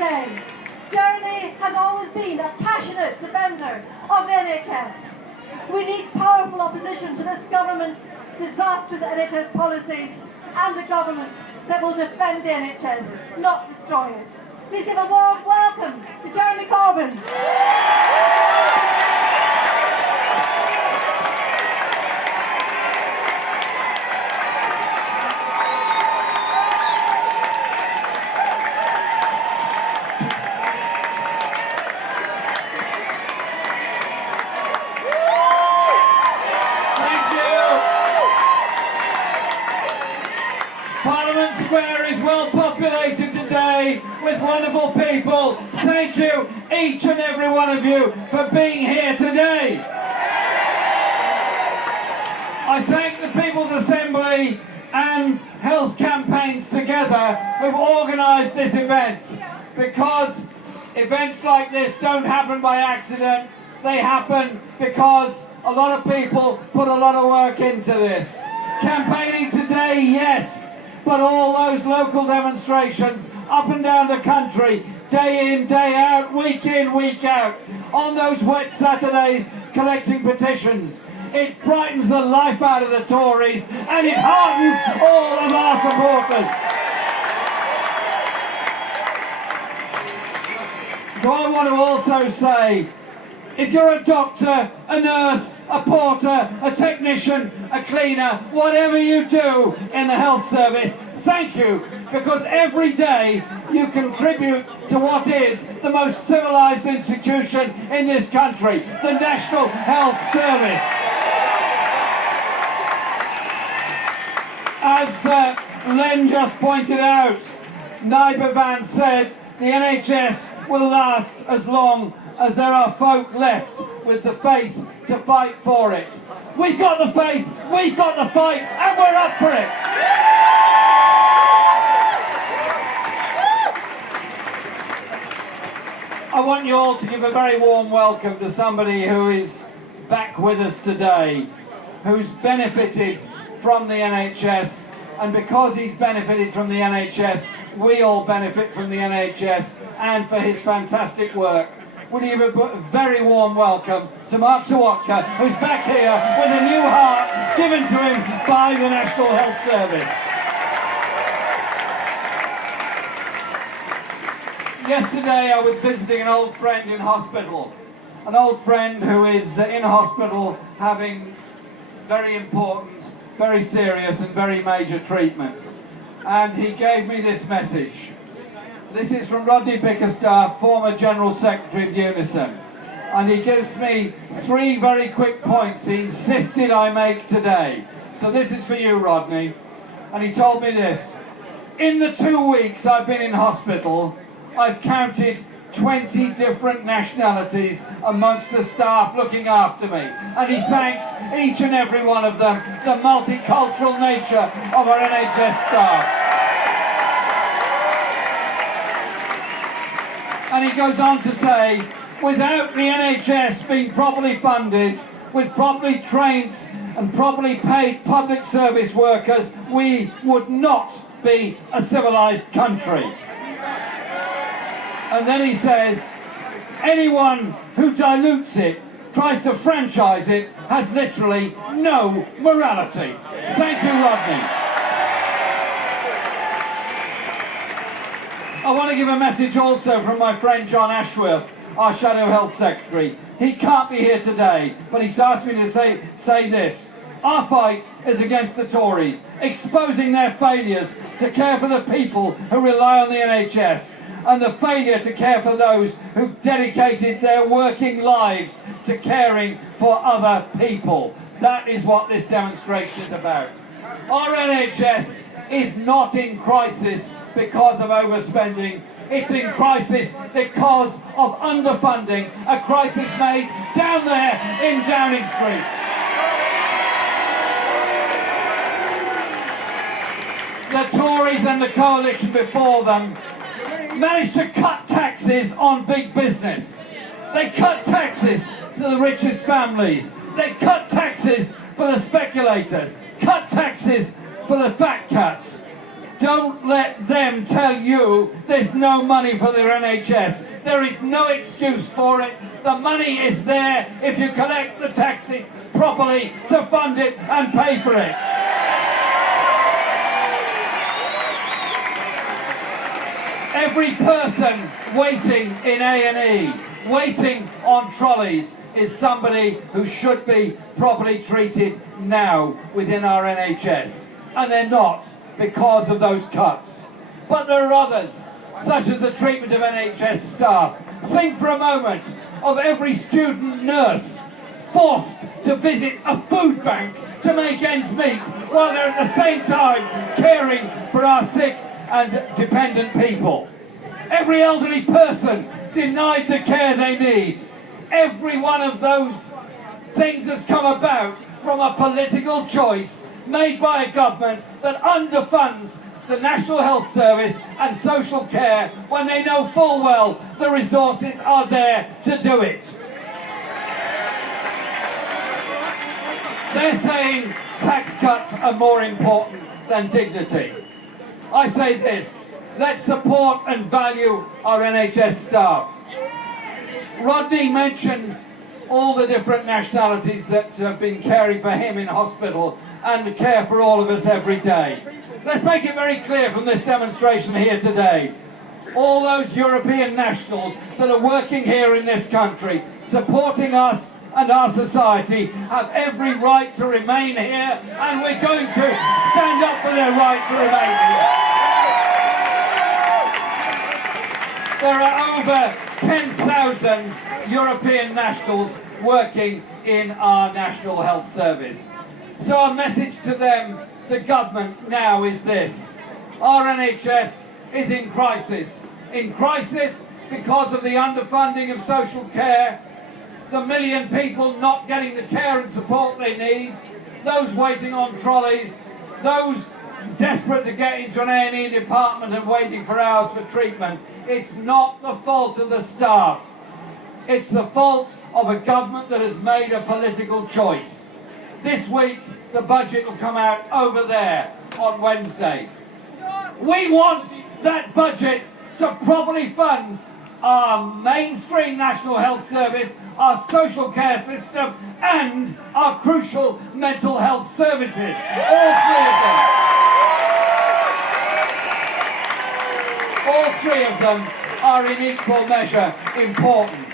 today. Jeremy has always been a passionate defender of the NHS. We need powerful opposition to this government's disastrous NHS policies and a government that will defend the NHS, not destroy it. Please give a warm welcome to Jeremy Corbyn. Parliament Square is well populated today with wonderful people. Thank you, each and every one of you, for being here today. I thank the People's Assembly and Health Campaigns Together who've organised this event, because events like this don't happen by accident. They happen because a lot of people put a lot of work into this. Campaigning today, yes, but all those local demonstrations up and down the country, day in, day out, week in, week out, on those wet Saturdays collecting petitions. It frightens the life out of the Tories and it heartens all of our supporters. So I want to also say, if you're a doctor, a nurse, a porter, a technician, a cleaner, whatever you do in the health service, thank you, because every day you contribute to what is the most civilised institution in this country, the National Health Service. As Len just pointed out, Naiba Van said, the NHS will last as long as there are folk left with the faith to fight for it. We've got the faith, we've got the fight, and we're up for it. I want you all to give a very warm welcome to somebody who is back with us today, who's benefited from the NHS, and because he's benefited from the NHS, we all benefit from the NHS, and for his fantastic work. Would you give a very warm welcome to Mark Sawatka, who's back here with a new heart given to him by the National Health Service. Yesterday I was visiting an old friend in hospital, an old friend who is in hospital having very important, very serious and very major treatment. And he gave me this message. This is from Rodney Bickerstaff, former General Secretary of Unison. And he gives me 3 very quick points he insisted I make today. So this is for you, Rodney. And he told me this. In the 2 weeks I've been in hospital, I've counted 20 different nationalities amongst the staff looking after me. And he thanks each and every one of them, the multicultural nature of our NHS staff. And he goes on to say, without the NHS being properly funded, with properly trained and properly paid public service workers, we would not be a civilised country. And then he says, anyone who dilutes it, tries to franchise it, has literally no morality. Thank you, Rodney. I want to give a message also from my friend John Ashworth, our Shadow Health Secretary. He can't be here today, but he's asked me to say this. Our fight is against the Tories, exposing their failures to care for the people who rely on the NHS, and the failure to care for those who've dedicated their working lives to caring for other people. That is what this demonstration is about. Our NHS is not in crisis because of overspending. It's in crisis because of underfunding, a crisis made down there in Downing Street. The Tories and the coalition before them managed to cut taxes on big business. They cut taxes to the richest families. They cut taxes for the speculators. Cut taxes for the fat cats. Don't let them tell you there's no money for their NHS. There is no excuse for it. The money is there if you collect the taxes properly to fund it and pay for it. Every person waiting in A&E, waiting on trolleys, is somebody who should be properly treated now within our NHS. And they're not, because of those cuts. But there are others, such as the treatment of NHS staff. Think for a moment of every student nurse forced to visit a food bank to make ends meet, while they're at the same time caring for our sick and dependent people. Every elderly person denied the care they need. Every one of those things has come about from a political choice made by a government that underfunds the National Health Service and social care when they know full well the resources are there to do it. They're saying tax cuts are more important than dignity. I say this: let's support and value our NHS staff. Rodney mentioned all the different nationalities that have been caring for him in hospital and care for all of us every day. Let's make it very clear from this demonstration here today. All those European nationals that are working here in this country, supporting us and our society, have every right to remain here, and we're going to stand up for their right to remain here. There are over 10,000 European nationals working in our National Health Service. So our message to them, the government, now is this: our NHS is in crisis. In crisis because of the underfunding of social care, the million people not getting the care and support they need, those waiting on trolleys, those desperate to get into an A&E department and waiting for hours for treatment. It's not the fault of the staff. It's the fault of a government that has made a political choice. This week, the budget will come out over there on Wednesday. We want that budget to properly fund our mainstream National Health Service, our social care system, and our crucial mental health services. All three of them. All three of them are in equal measure important.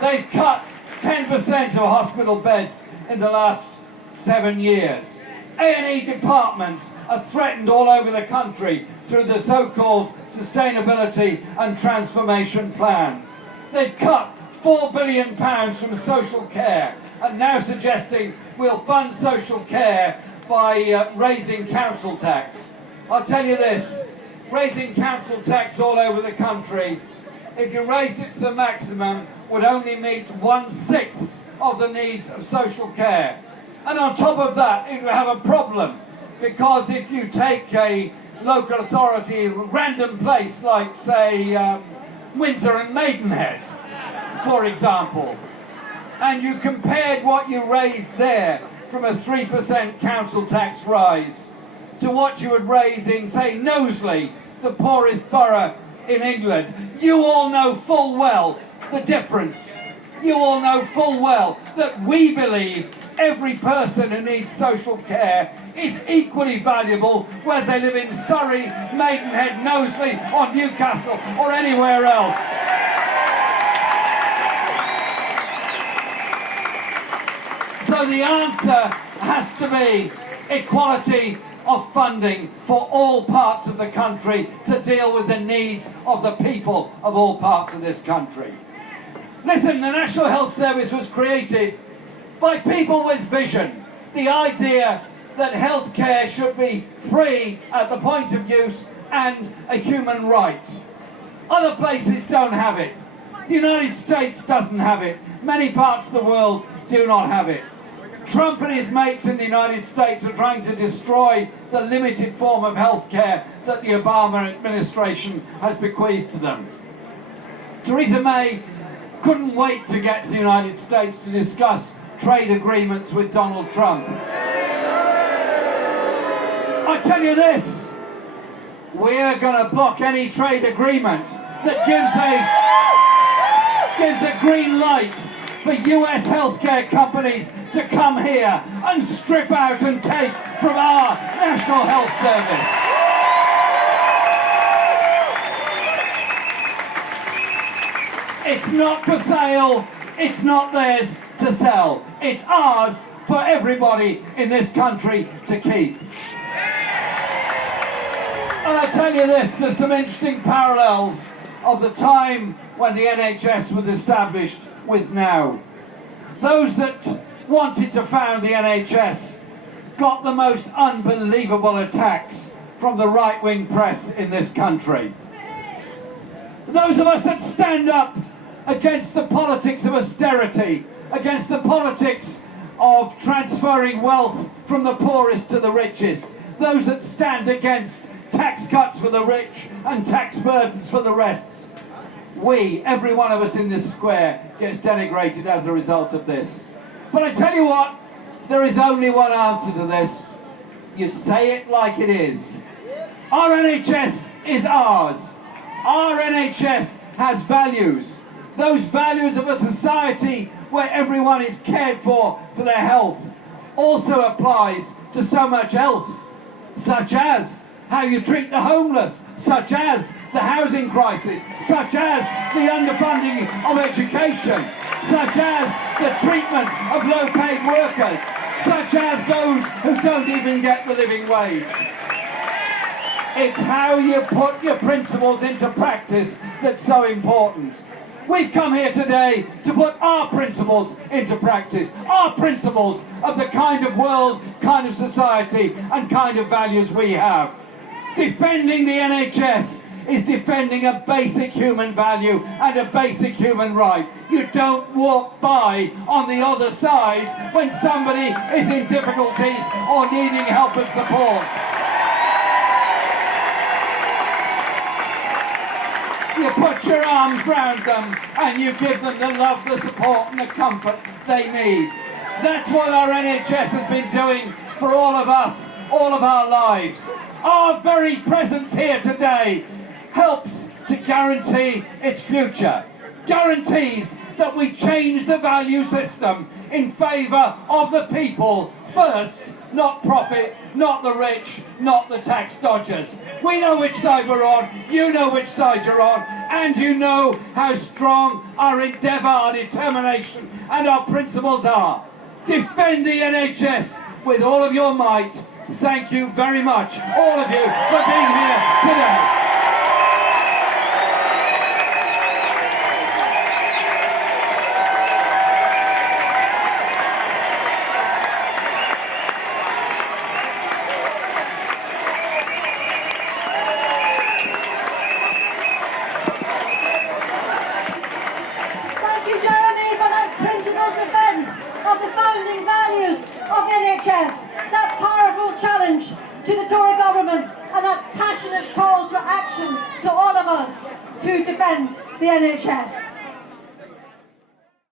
They've cut 10% of hospital beds in the last 7 years. A&E departments are threatened all over the country through the so-called sustainability and transformation plans. They've cut £4 billion from social care and now suggesting we'll fund social care by raising council tax. I'll tell you this: raising council tax all over the country, if you raised it to the maximum, would only meet 1/6 of the needs of social care. And on top of that, it would have a problem, because if you take a local authority, a random place like, say, Windsor and Maidenhead, for example, and you compared what you raised there from a 3% council tax rise to what you would raise in, say, Knowsley, the poorest borough in England, you all know full well the difference. You all know full well that we believe every person who needs social care is equally valuable, whether they live in Surrey, Maidenhead, Knowsley, or Newcastle, or anywhere else. So the answer has to be equality of funding for all parts of the country to deal with the needs of the people of all parts of this country. Listen, the National Health Service was created by people with vision. The idea that healthcare should be free at the point of use and a human right. Other places don't have it. The United States doesn't have it. Many parts of the world do not have it. Trump and his mates in the United States are trying to destroy the limited form of healthcare that the Obama administration has bequeathed to them. Theresa May couldn't wait to get to the United States to discuss trade agreements with Donald Trump. I tell you this, we're going to block any trade agreement that gives a green light for US healthcare companies to come here and strip out and take from our National Health Service. It's not for sale, it's not theirs to sell. It's ours for everybody in this country to keep. And I tell you this, there's some interesting parallels of the time when the NHS was established with now. Those that wanted to found the NHS got the most unbelievable attacks from the right-wing press in this country. Those of us that stand up against the politics of austerity, against the politics of transferring wealth from the poorest to the richest, those that stand against tax cuts for the rich and tax burdens for the rest. Every one of us in this square gets denigrated as a result of this. But I tell you what, there is only one answer to this. You say it like it is. Our NHS is ours. Our NHS has values. Those values of a society where everyone is cared for their health also applies to so much else, such as how you treat the homeless, such as the housing crisis, such as the underfunding of education, such as the treatment of low-paid workers, such as those who don't even get the living wage. It's how you put your principles into practice that's so important. We've come here today to put our principles into practice, our principles of the kind of world, kind of society and kind of values we have. Defending the NHS is defending a basic human value and a basic human right. You don't walk by on the other side when somebody is in difficulties or needing help and support. You put your arms round them and you give them the love, the support and the comfort they need. That's what our NHS has been doing for all of us, all of our lives. Our very presence here today helps to guarantee its future, guarantees that we change the value system in favour of the people first, not profit, not the rich, not the tax dodgers. We know which side we're on, you know which side you're on, and you know how strong our endeavour, our determination and our principles are. Defend the NHS with all of your might. Thank you very much, all of you, for being here today. Thank you, Jeremy, for that principled defence of the founding values of the NHS. That powerful challenge to the Tory government and that passionate call to action to all of us to defend the NHS.